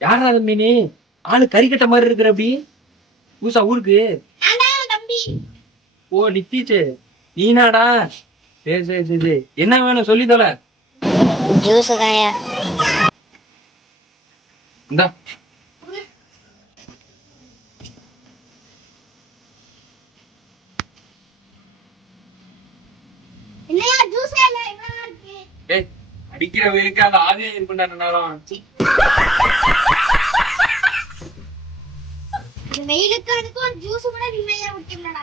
யாரா மீனி ஆளு கறிக்கட்ட மாதிரி இருக்கிற அப்படி பூசா ஊருக்கு. ஓ நித்தீச்சு நீனாடா? சரி சரி சரி என்ன வேணும் சொல்லி தொலை. ஜூஸ் தாயா. இந்தா அடிக்கிற வெயிலுக்கு அந்த ஆவியா இருக்குண்டா நேரம். வெயிலுக்கு அதுக்கும் ஜூஸ் கூட விளையா விட்டுலடா.